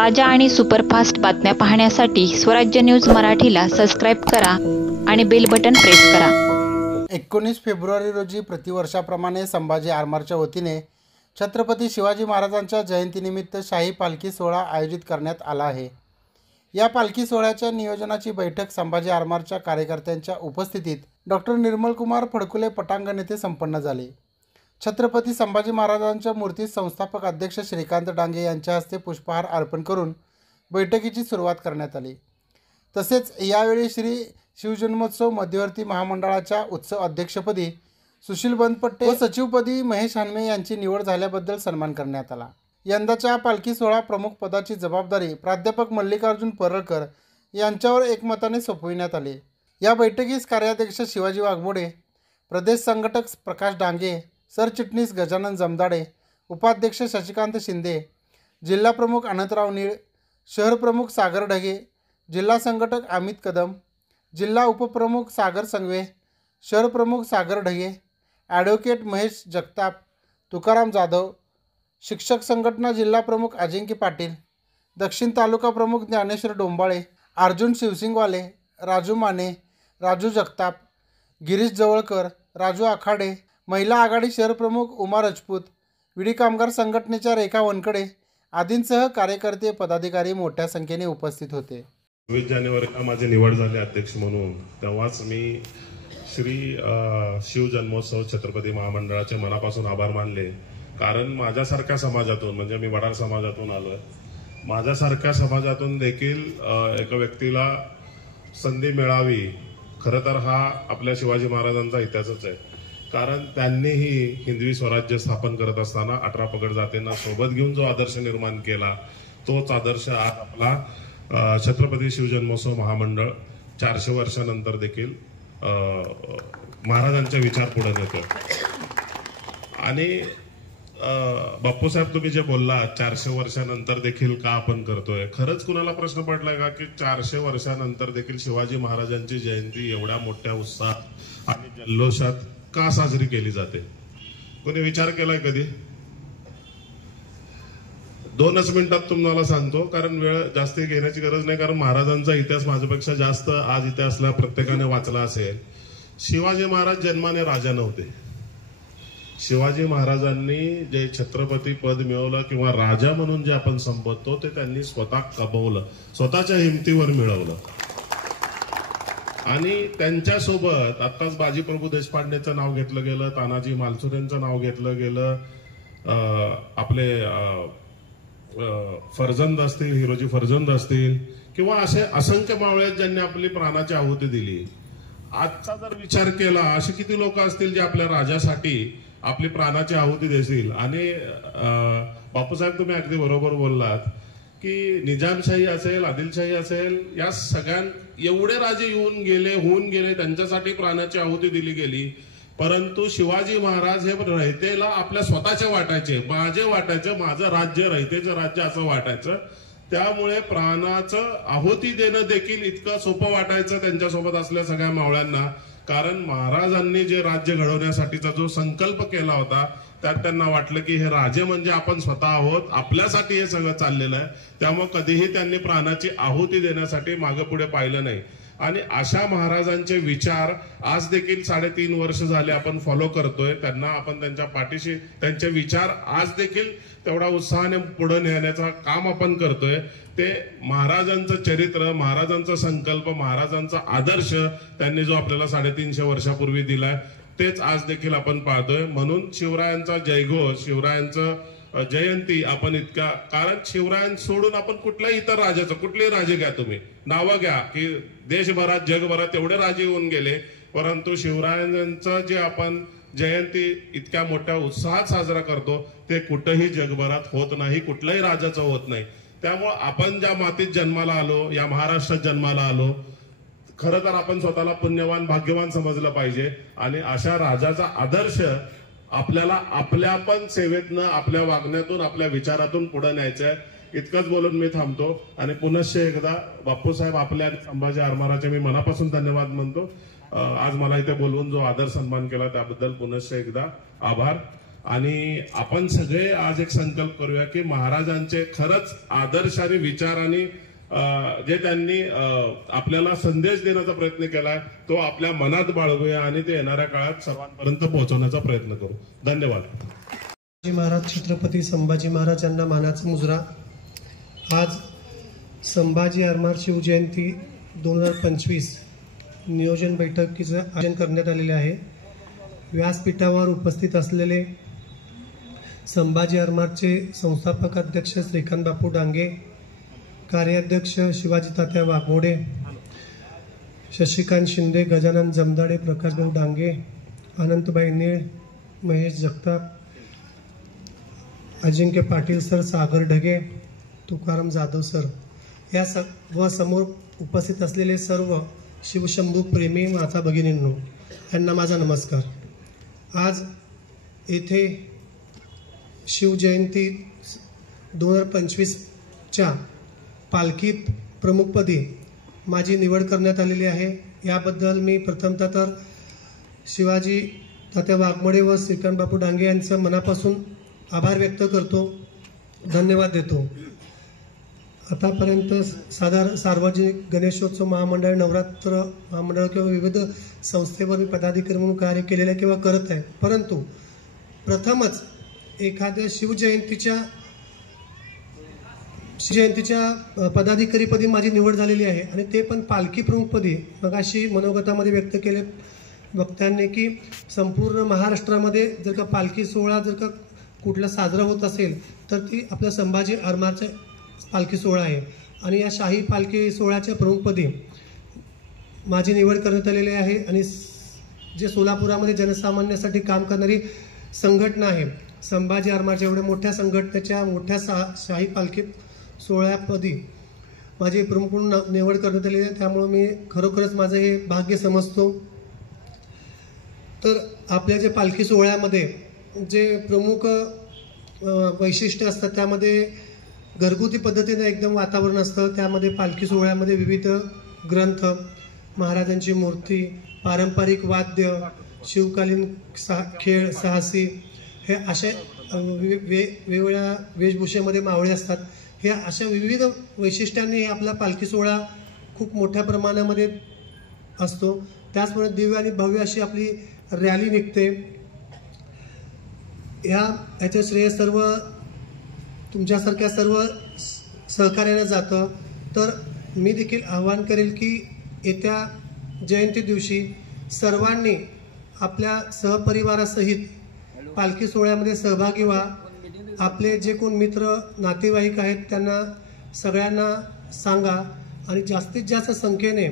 ताज्या आणि सुपरफास्ट बातम्या पाहण्यासाठी स्वराज्य न्यूज मराठीला सबस्क्राईब करा आणि बेल बटन प्रेस करा। 19 फेब्रुवारी रोजी प्रतिवर्षाप्रमाणे संभाजी आरमारच्या वतीने छत्रपती शिवाजी महाराजांच्या जयंतीनिमित्त शाही पालखी सोहळा आयोजित करण्यात आला आहे। या पालखी सोहळ्याच्या नियोजनाची बैठक संभाजी आरमारच्या कार्यकर्त्यांच्या उपस्थितीत डॉक्टर निर्मलकुमार फडकुले पटांगण येथे संपन्न झाली। छत्रपती संभाजी महाराजांच्या मूर्तीस संस्थापक अध्यक्ष श्रीकांत डांगे यांच्या हस्ते पुष्पहार अर्पण करून बैठकीची सुरुवात करण्यात आली। तसेच यावेळी श्री शिवजन्मोत्सव मध्यवर्ती महामंडळाच्या उत्सव अध्यक्षपदी सुशील बनपट्टे व सचिवपदी महेश हानमे यांची निवड झाल्याबद्दल सन्मान करण्यात आला। यंदाच्या पालखी सोहळा प्रमुख पदाची जबाबदारी प्राध्यापक मल्लिकार्जुन परळकर यांच्यावर एकमताने सोपविण्यात आली। या बैठकीस कार्याध्यक्ष शिवाजी वाघमोडे, प्रदेश संघटक प्रकाश डांगे, सरचिटणीस गजानन जमदाडे, उपाध्यक्ष शशिकांत शिंदे, जिल्हा प्रमुख अनंतराव नीळ, शहर प्रमुख सागर ढगे, जिल्हा संघटक अमित कदम, जिल्हा उपप्रमुख सागर संघवे, शहर प्रमुख सागर ढगे, ॲडव्होकेट महेश जगताप, तुकाराम जाधव, शिक्षक संघटना जिल्हा प्रमुख अजिंक्य पाटील, दक्षिण तालुका प्रमुख ज्ञानेश्वर डोंबाळे, अर्जुन शिवसिंगवाले, राजू माने, राजू जगताप, गिरीश जवळकर, राजू आखाडे, महिला आघाडी शहर प्रमुख उमा राजपूत, विडी कामगार संघटनेच्या रेखा वनकडे आदींसह कार्यकर्ते पदाधिकारी मोठ्या संख्येने उपस्थित होते। 20 जानेवारीला माझी निवड झाली अध्यक्ष म्हणून, तेव्हाच मी श्री शिवजन्मोत्सव छत्रपती महामंडळाचे मनापासून आभार मानले। कारण माझ्यासारख्या समाजातून, म्हणजे मी वडार समाजातून आलोय, माझ्यासारख्या समाजातून देखील एका व्यक्तीला संधी मिळावी, खरं तर हा आपल्या शिवाजी महाराजांचा इतिहासच आहे। कारण त्यांनीही हिंदवी स्वराज्य स्थापन करत असताना 18 पगड जातींना सोबत घेऊन जो आदर्श निर्माण केला, तोच आदर्श आज आपला छत्रपती शिवजन्मोत्सव महामंडळ 400 वर्षानंतर देखील महाराजांच्या विचार पुढे नेतो। आणि बापूसाहेब, तुम्ही जे बोलला 400 वर्षानंतर देखील का आपण करतोय, खरंच कुणाला प्रश्न पडलाय का की 400 वर्षानंतर देखील शिवाजी महाराजांची जयंती एवढ्या मोठ्या उत्साहात आणि जल्लोषात का साजरी केली जाते? कोणी विचार केलाय कधी? 2च मिनिटात तुम्हाला सांगतो, कारण वेळ जास्त घेण्याची गरज नाही, कारण महाराजांचा इतिहास माझ्यापेक्षा जास्त आज इतिहासला प्रत्येकाने वाचला असेल। शिवाजी महाराज जन्माने राजा नव्हते। शिवाजी महाराजांनी जे छत्रपती पद मिळवलं किंवा राजा म्हणून जे आपण संबोधतो ते त्यांनी स्वतः कमवलं, स्वतःच्या हिमतीवर मिळवलं। आणि त्यांच्यासोबत आत्ताच बाजी प्रभू देशपांडेचं नाव घेतलं गेलं, तानाजी मालसुरेंचं नाव घेतलं गेलं, आपले फर्जंद असतील, हिरोजी फर्जंद असतील, किंवा असे असंख्य मावळे ज्यांनी आपली प्राणाची आहुती दिली। आजचा जर विचार केला, असे किती लोक असतील जे आपल्या राजासाठी आपली प्राणाची आहुती देतील। आणि बापूसाहेब, तुम्ही अगदी बरोबर बोललात की निजामशाही असेल, आदिलशाही असेल, या सगळ्यां एवढे राजे येऊन गेले, होऊन गेले, त्यांच्यासाठी प्राणाची आहुती दिली गेली, परंतु शिवाजी महाराज हे रयतेला आपल्या स्वतःचे वाटायचे, माझे वाटायचं, माझं राज्य रयतेचं राज्य असं वाटायचं। त्यामुळे प्राणाचं आहुती देणं देखील इतकं सोपं वाटायचं त्यांच्यासोबत असल्या सगळ्या मावळ्यांना। कारण महाराजांनी जे राज्य घडवण्यासाठीचा जो संकल्प केला होता, त्यात त्यांना वाटलं की हे राजे म्हणजे आपण स्वतः आहोत, आपल्यासाठी हे सगळं चाललेलं आहे, त्यामुळे कधीही त्यांनी प्राणाची आहुती देण्यासाठी मागे पुढे पाहिलं नाही। आणि अशा महाराजांचे विचार आज देखील 3.5 वर्ष झाले आपण फॉलो करतोय, त्यांना आपण त्यांच्या पाठीशी, त्यांचे विचार आज देखील तेवढा उत्साहाने पुढे नेण्याचं काम आपण करतोय। ते महाराजांचं चरित्र, महाराजांचा संकल्प, महाराजांचा आदर्श त्यांनी जो आपल्याला 350 वर्षापूर्वी दिलाय, तेच आज देखील आपण पाहतोय। म्हणून शिवरायांचा जयघोष, शिवरायांचं जयंती आपण इतका, कारण शिवरायां सोडून आपण कुठल्याही इतर राजाचं, कुठलेही राजे घ्या, तुम्ही नावं घ्या की देशभरात जगभरात एवढे राजे होऊन गेले, परंतु शिवरायांचं जे आपण जयंती इतक्या मोठ्या उत्साहात साजरा करतो ते कुठेही जगभरात होत नाही, कुठल्याही राजाचं होत नाही। त्यामुळे आपण ज्या मातीत जन्माला आलो, या महाराष्ट्रात जन्माला आलो, खरं तर आपण स्वतःला पुण्यवान, भाग्यवान समजलं पाहिजे। आणि अशा राजाचा आदर्श आपल्याला आपल्या पण सेवेतनं, आपल्या वागण्यातून, आपल्या विचारातून पुढे न्यायचं आहे। इतकंच बोलून मी थांबतो आणि पुनश्च एकदा बापूसाहेब आपल्या संभाजी आरमाराचे मी मनापासून धन्यवाद मानतो। आज मला इथे बोलवून जो आदर सन्मान केला त्याबद्दल पुनश्च एकदा आभार। आणि आपण सगळे आज एक संकल्प करूया की महाराजांचे खरंच आदर्श आणि विचार आणि जे त्यांनी आपल्याला संदेश देण्याचा प्रयत्न केलाय तो आपल्या मनात बाळगूया आणि ते येणाऱ्या काळात सर्वांपर्यंत पोहोचवण्याचा प्रयत्न करू. धन्यवाद. शिवाजी महाराज छत्रपती संभाजी महाराज यांना मानाचा मुजरा. आज संभाजी आरमार शिवजयंती 2025 नियोजन बैठकीचं आयोजन करण्यात आलेले आहे. व्यासपीठावर उपस्थित असलेले संभाजी आरमारचे संस्थापक अध्यक्ष श्रीकांत बापू डांगे, कार्याध्यक्ष शिवाजी तात्या वाघमोडे, शशिकांत शिंदे, गजानन जमदाडे, प्रकाशभाऊ डांगे, अनंतबाई नीळ, महेश जगताप, अजिंक्य पाटील सर, सागर ढगे, तुकाराम जाधव सर या व समोर उपस्थित असलेले सर्व शिवशंभू प्रेमी माता भगिनींनो, यांना माझा नमस्कार. आज येथे शिवजयंती 2025च्या पालखीत प्रमुखपदी माझी निवड करण्यात आलेली आहे. याबद्दल मी प्रथमतः तर शिवाजी तात्या वाघमोडे व श्रीकांत बापू डांगे यांचं मनापासून आभार व्यक्त करतो, धन्यवाद देतो. आतापर्यंत सार्वजनिक गणेशोत्सव महामंडळ, नवरात्र महामंडळ किंवा विविध संस्थेवर मी पदाधिकारी म्हणून कार्य केलेलं किंवा करत आहे. परंतु प्रथमच एखाद्या शिवजयंतीच्या पदाधिकारीपदी माझी निवड झालेली आहे आणि ते पण पालखी प्रमुखपदी. मगाशी मनोगतामध्ये व्यक्त केले वक्त्यांनी की संपूर्ण महाराष्ट्रामध्ये जर का पालखी सोहळा जर का कुठला साजरा होत असेल तर ती आपल्या संभाजी आरमारचा पालखी सोहळा आहे आणि या शाही पालखी सोहळ्याच्या प्रमुखपदी माझी निवड करण्यात आलेली आहे. आणि जे सोलापुरामध्ये जनसामान्यासाठी काम करणारी संघटना आहे, संभाजी आरमारच्या एवढ्या मोठ्या संघटनेच्या मोठ्या शाही पालखी सोहळ्यापदी माझी प्रमुख म्हणून निवड करण्यात आलेली आहे. त्यामुळे मी खरोखरच माझं हे भाग्य समजतो. तर आपल्या जे पालखी सोहळ्यामध्ये जे प्रमुख वैशिष्ट्य असतात त्यामध्ये घरगुती पद्धतीने एकदम वातावरण असतं. त्यामध्ये पालखी सोहळ्यामध्ये विविध ग्रंथ, महाराजांची मूर्ती, पारंपरिक वाद्य, शिवकालीन खेळ, साहसी, हे अशा वेगवेगळ्या वेशभूषेमध्ये मावळे असतात. हे अशा विविध वैशिष्ट्यांनी आपला पालखी सोहळा खूप मोठ्या प्रमाणामध्ये असतो. त्याचप्रमाणे दिव्य आणि भव्य अशी आपली रॅली निघते. याचं श्रेय सर्व तुमच्यासारख्या सर्व सहकार्याने जातं. तर मी देखील आवाहन करेल की येत्या जयंती दिवशी सर्वांनी आपल्या सहपरिवारासहित पालखी सोहळ्यामध्ये सहभागी व्हा. आपले जे कोण मित्र नातेवाईक आहेत त्यांना सगळ्यांना सांगा आणि जास्तीत जास्त संख्येने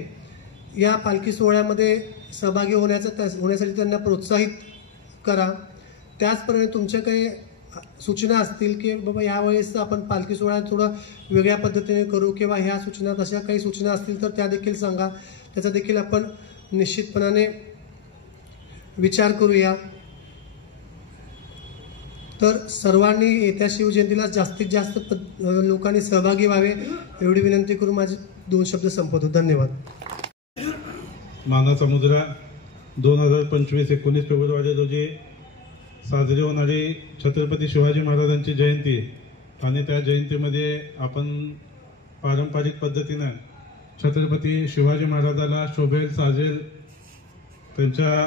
या पालखी सोहळ्यामध्ये सहभागी होण्यासाठी त्यांना प्रोत्साहित करा. त्याचप्रमाणे तुमच्या काही सूचना असतील की बाबा यावेळेस आपण पालखी सोहळा थोडा वेगळ्या पद्धतीने करू किंवा ह्या सूचना तशा काही सूचना असतील तर त्या देखील सांगा. त्याचा देखील आपण निश्चितपणाने विचार करूया. तर सर्वांनी येत्या शिवजयंतीला जास्तीत जास्त लोकांनी सहभागी व्हावे एवढी विनंती करून माझे 2 शब्द संपवतो. धन्यवाद. मानाचा मुजरा 2025 19 फेब्रुवारी रोजी साजरी होणारी छत्रपती शिवाजी महाराजांची जयंती आणि त्या जयंतीमध्ये आपण पारंपरिक पद्धतीनं छत्रपती शिवाजी महाराजाला शोभेल, साजेल, त्यांच्या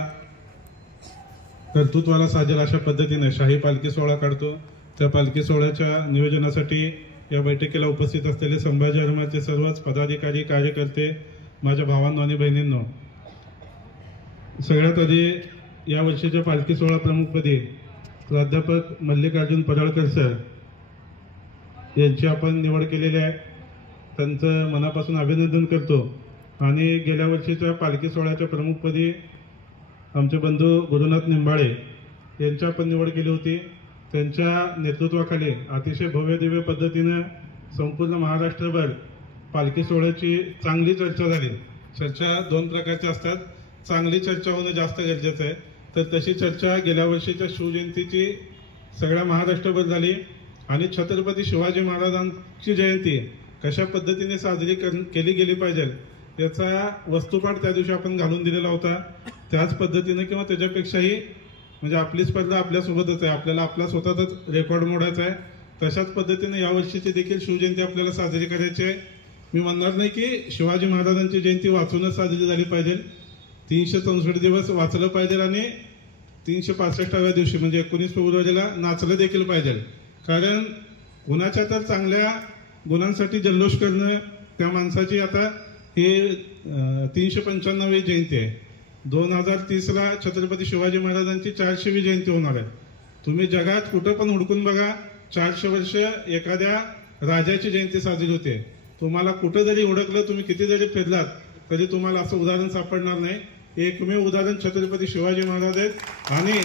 कर्तृत्वाला साजेल अशा पद्धतीने शाही पालखी सोहळा काढतो. त्या पालखी सोहळ्याच्या नियोजनासाठी या बैठकीला उपस्थित असलेले संभाजी आरमारचे सर्वच पदाधिकारी, कार्यकर्ते, माझ्या भावांनो आणि बहिणींनो, सगळ्यात आधी या वर्षीच्या पालखी सोहळा प्रमुखपदी प्राध्यापक मल्लिकार्जुन पराळकर सर यांची आपण निवड केलेली आहे. त्यांचं मनापासून अभिनंदन करतो. आणि गेल्या वर्षीच्या पालखी सोहळ्याच्या प्रमुखपदी आमचे बंधू गुरुनाथ निंबाळे यांची आपण निवड केली होती. त्यांच्या नेतृत्वाखाली अतिशय भव्य दिव्य पद्धतीनं संपूर्ण महाराष्ट्रभर पालखी सोहळ्याची चांगली चर्चा झाली. चर्चा 2 प्रकारच्या असतात. चांगली चर्चा होणं जास्त गरजेचं आहे. तर तशी चर्चा गेल्या वर्षीच्या शिवजयंतीची सगळ्या महाराष्ट्रभर झाली. आणि छत्रपती शिवाजी महाराजांची जयंती कशा पद्धतीने साजरी केली गेली पाहिजे याचा वस्तुपाठ त्या दिवशी आपण घालून दिलेला होता. त्याच पद्धतीने किंवा त्याच्यापेक्षाही म्हणजे आपली स्पर्धा आपल्यासोबतच आहे, आपल्याला आपला स्वतःचाच रेकॉर्ड मोडायचा आहे. तशाच पद्धतीने यावर्षीची देखील शिवजयंती आपल्याला साजरी करायची आहे. मी म्हणणार नाही की शिवाजी महाराजांची जयंती वाचूनच साजरी झाली पाहिजे, 364 दिवस वाचलं पाहिजे आणि 365व्या दिवशी म्हणजे 19 फेब्रुवारीला नाचलं देखील पाहिजे. कारण कुणाच्या तर चांगल्या गुणांसाठी जल्लोष करणं, त्या माणसाची आता हे 395वी जयंती आहे. 2030ला छत्रपती शिवाजी महाराजांची 400वी जयंती होणार आहे. तुम्ही जगात कुठं पण हुडकून बघा, 400 वर्ष एखाद्या राजाची जयंती साजरी होते. तुम्हाला कुठं जरी हुडकलं, तुम्ही किती जरी फिरलात तरी तुम्हाला असं उदाहरण सापडणार नाही. एकमेव उदाहरण छत्रपती शिवाजी महाराज आहेत. आणि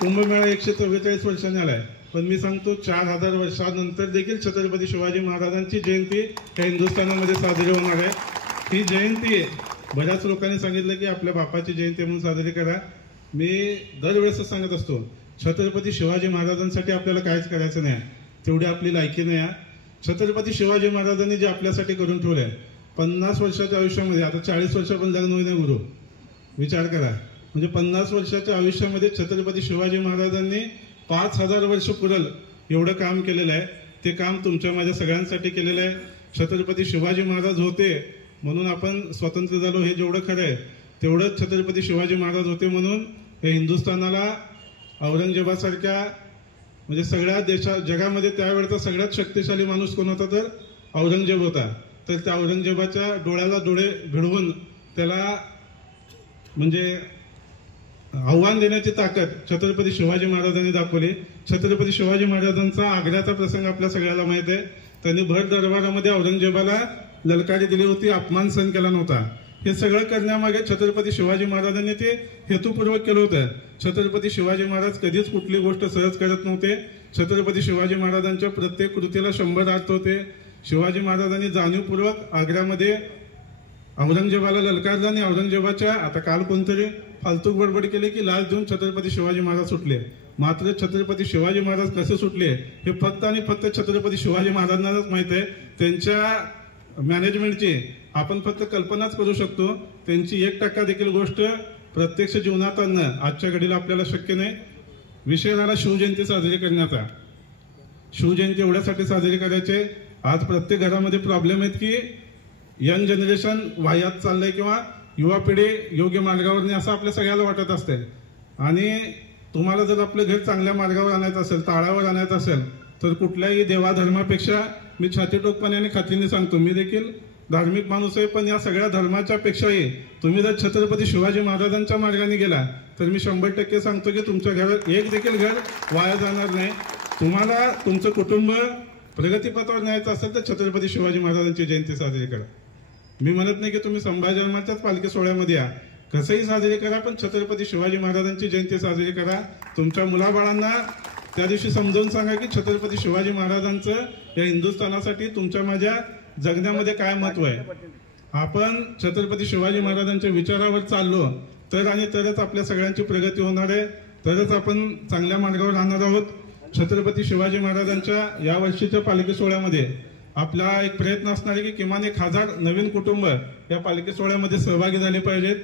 कुंभमेळा 144 वर्षांनी आलाय, पण मी सांगतो 4000 वर्षानंतर देखील छत्रपती शिवाजी महाराजांची जयंती या हिंदुस्थानामध्ये साजरी होणार आहे. ही जयंती बऱ्याच लोकांनी सांगितलं की आपल्या बापाची जयंती म्हणून साजरी करा. मी दरवेळेस सांगत असतो, छत्रपती शिवाजी महाराजांसाठी आपल्याला काहीच करायचं नाही, तेवढी आपली लायकी नाही. छत्रपती शिवाजी महाराजांनी जे आपल्यासाठी करून ठेवलंय, 50 वर्षाच्या आयुष्यामध्ये, आता 40 वर्ष पण लग्न होईना गुरु, विचार करा. म्हणजे 50 वर्षाच्या आयुष्यामध्ये छत्रपती शिवाजी महाराजांनी 5000 वर्ष पुरल एवढं काम केलेलं आहे. ते काम तुमच्या माझ्या सगळ्यांसाठी केलेलं आहे. छत्रपती शिवाजी महाराज होते म्हणून आपण स्वतंत्र झालो, हे जेवढं खरं आहे तेवढंच छत्रपती शिवाजी महाराज होते म्हणून हे हिंदुस्थानाला औरंगजेबासारख्या म्हणजे सगळ्या जगामध्ये त्यावेळेचा सगळ्यात शक्तिशाली माणूस कोण होता तर औरंगजेब होता. तर त्या औरंगजेबाच्या डोळ्याला डोळे भिडवून त्याला म्हणजे आव्हान देण्याची ताकद छत्रपती शिवाजी महाराजांनी दाखवली. छत्रपती शिवाजी महाराजांचा आग्र्याचा प्रसंग आपल्या सगळ्याला माहित आहे. त्यांनी भर दरबारामध्ये औरंगजेबाला ललकारी दिली होती, अपमान सहन केला नव्हता. हे सगळं करण्यामागे छत्रपती शिवाजी महाराजांनी ते हेतुपूर्वक केलं होतं. छत्रपती शिवाजी महाराज कधीच कुठली गोष्ट सहज करत नव्हते. छत्रपती शिवाजी महाराजांच्या प्रत्येक कृतीला 100 अर्थ होते. शिवाजी महाराजांनी जाणीवपूर्वक आग्र्यामध्ये औरंगजेबाला ललकारलं आणि औरंगजेबाच्या आता काल कोणतरी फालतूक बडबड केली की लाच देऊन छत्रपती शिवाजी महाराज सुटले. मात्र छत्रपती शिवाजी महाराज कसे सुटले हे फक्त आणि फक्त छत्रपती शिवाजी महाराजांनाच माहित आहे. त्यांच्या मॅनेजमेंटची आपण फक्त कल्पनाच करू शकतो. त्यांची 1% देखील गोष्ट प्रत्यक्ष जीवनात आणणं आजच्या घडीला आपल्याला शक्य नाही. विषय झाला शिवजयंती साजरी करण्याचा. शिवजयंती एवढ्यासाठी साजरी करायचे, आज प्रत्येक घरामध्ये प्रॉब्लेम आहेत की यंग जनरेशन वाह्यात चाललंय किंवा युवा पिढी योग्य मार्गावर नाही असं आपल्या सगळ्याला वाटत असते. आणि तुम्हाला जर आपलं घर चांगल्या मार्गावर आणायचं असेल, ताळावर आणायचं असेल तर कुठल्याही देवाधर्मापेक्षा मी छातीटोकपणे आणि खात्रीने सांगतो, मी देखील धार्मिक माणूस आहे, पण या सगळ्या धर्माच्या पेक्षाही तुम्ही जर छत्रपती शिवाजी महाराजांच्या मार्गाने गेला तर मी 100% सांगतो की तुमच्या घरात एक देखील घर वाया जाणार नाही. तुम्हाला तुमचं कुटुंब प्रगतीपथावर न्यायचं असेल तर छत्रपती शिवाजी महाराजांची जयंती साजरी करा. मी म्हणत नाही की तुम्ही संभाजीरामाच्याच पालखी सोहळ्यामध्ये या, कसंही साजरी करा, पण छत्रपती शिवाजी महाराजांची जयंती साजरी करा. तुमच्या मुलाबाळांना त्या दिवशी समजावून सांगा की छत्रपती शिवाजी महाराजांचं या हिंदुस्थानासाठी तुमच्या माझ्या जगण्यामध्ये काय महत्व आहे. आपण छत्रपती शिवाजी महाराजांच्या विचारावर चाललो तर आणि तरच आपल्या सगळ्यांची प्रगती होणार आहे, तरच आपण चांगल्या मार्गावर राहणार आहोत. छत्रपती शिवाजी महाराजांच्या या वर्षीच्या पालखी सोहळ्यामध्ये आपला एक प्रयत्न असणार आहे की किमान 1000 नवीन कुटुंब या पालखी सोहळ्यामध्ये सहभागी झाले पाहिजेत.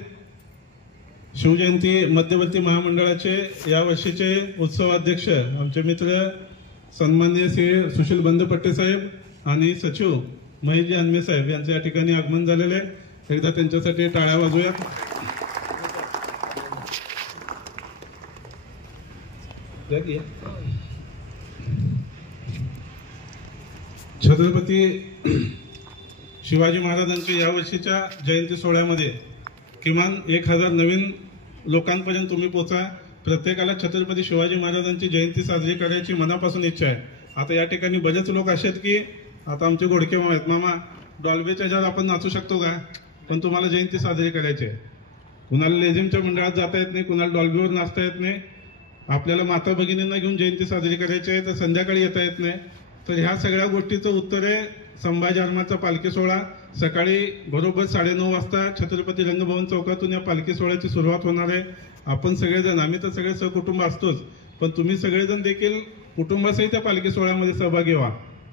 शिवजयंती मध्यवर्ती महामंडळाचे या वर्षीचे उत्सवाध्यक्ष आमचे मित्र सन्माननीय श्री सुशील बंदपट्टे साहेब आणि सचिव महेशजी अन्मे साहेब यांचे या ठिकाणी आगमन झालेले आहे. एकदा त्यांच्यासाठी टाळ्या वाजवूयात. छत्रपती शिवाजी महाराजांच्या या वर्षीच्या जयंती सोहळ्यामध्ये किमान 1000 नवीन लोकांपर्यंत तुम्ही पोहोचा. प्रत्येकाला छत्रपती शिवाजी महाराजांची जयंती साजरी करायची मनापासून इच्छा आहे. आता या ठिकाणी बरेच लोक असे आहेत की आता आमचे गोडके मामा आहेत, मामा डॉल्बीच्या ह्याच्यावर आपण नाचू शकतो का, पण तुम्हाला जयंती साजरी करायची आहे. कुणाला लेझिमच्या मंडळात जाता येत नाही, कुणाला डॉल्बीवर नाचता येत नाही. आपल्याला माता भगिनींना घेऊन जयंती साजरी करायची आहे तर संध्याकाळी येता येत नाही. तर ह्या सगळ्या गोष्टीचं उत्तर आहे संभाजी आरमारचा पालखी सोहळा. सकाळी बरोबर 9:30 वाजता छत्रपती रंगभवन चौकातून या पालखी सोहळ्याची सुरुवात होणार आहे. आपण सगळेजण, आम्ही तर सगळे सहकुटुंब असतोच, पण तुम्ही सगळेजण देखील कुटुंबासहित त्या पालखी सोहळ्यामध्ये सहभागी व्हा.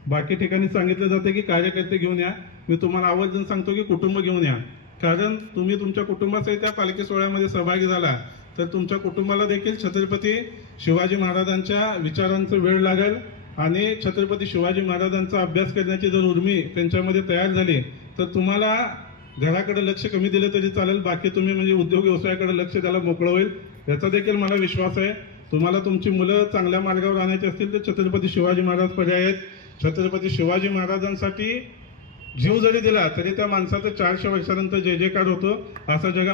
बाकी ठिकाणी सांगितलं जातं की कार्यकर्ते घेऊन या, मी तुम्हाला आवर्जून सांगतो की कुटुंब घेऊन या. कारण तुम्ही तुमच्या कुटुंबासहित त्या पालखी सोहळ्यामध्ये सहभागी झाला तर तुमच्या कुटुंबाला देखील छत्रपती शिवाजी महाराजांच्या विचारांचं वेळ लागेल आणि छत्रपती शिवाजी महाराजांचा अभ्यास करण्याची जर उर्मी त्यांच्यामध्ये तयार झाली तर तुम्हाला घराकडे लक्ष कमी दिलं तरी चालेल, बाकी तुम्ही म्हणजे उद्योग व्यवसायाकडे लक्ष त्याला मोकळं होईल याचा देखील मला विश्वास आहे. तुम्हाला तुमची मुलं चांगल्या मार्गावर आणायची असतील तर छत्रपती शिवाजी महाराज पर्याय आहेत. छत्रपती शिवाजी महाराजांसाठी जीव जरी दिला तरी त्या माणसाचं 400 वर्षानंतर जय जयकार होतो असं जगा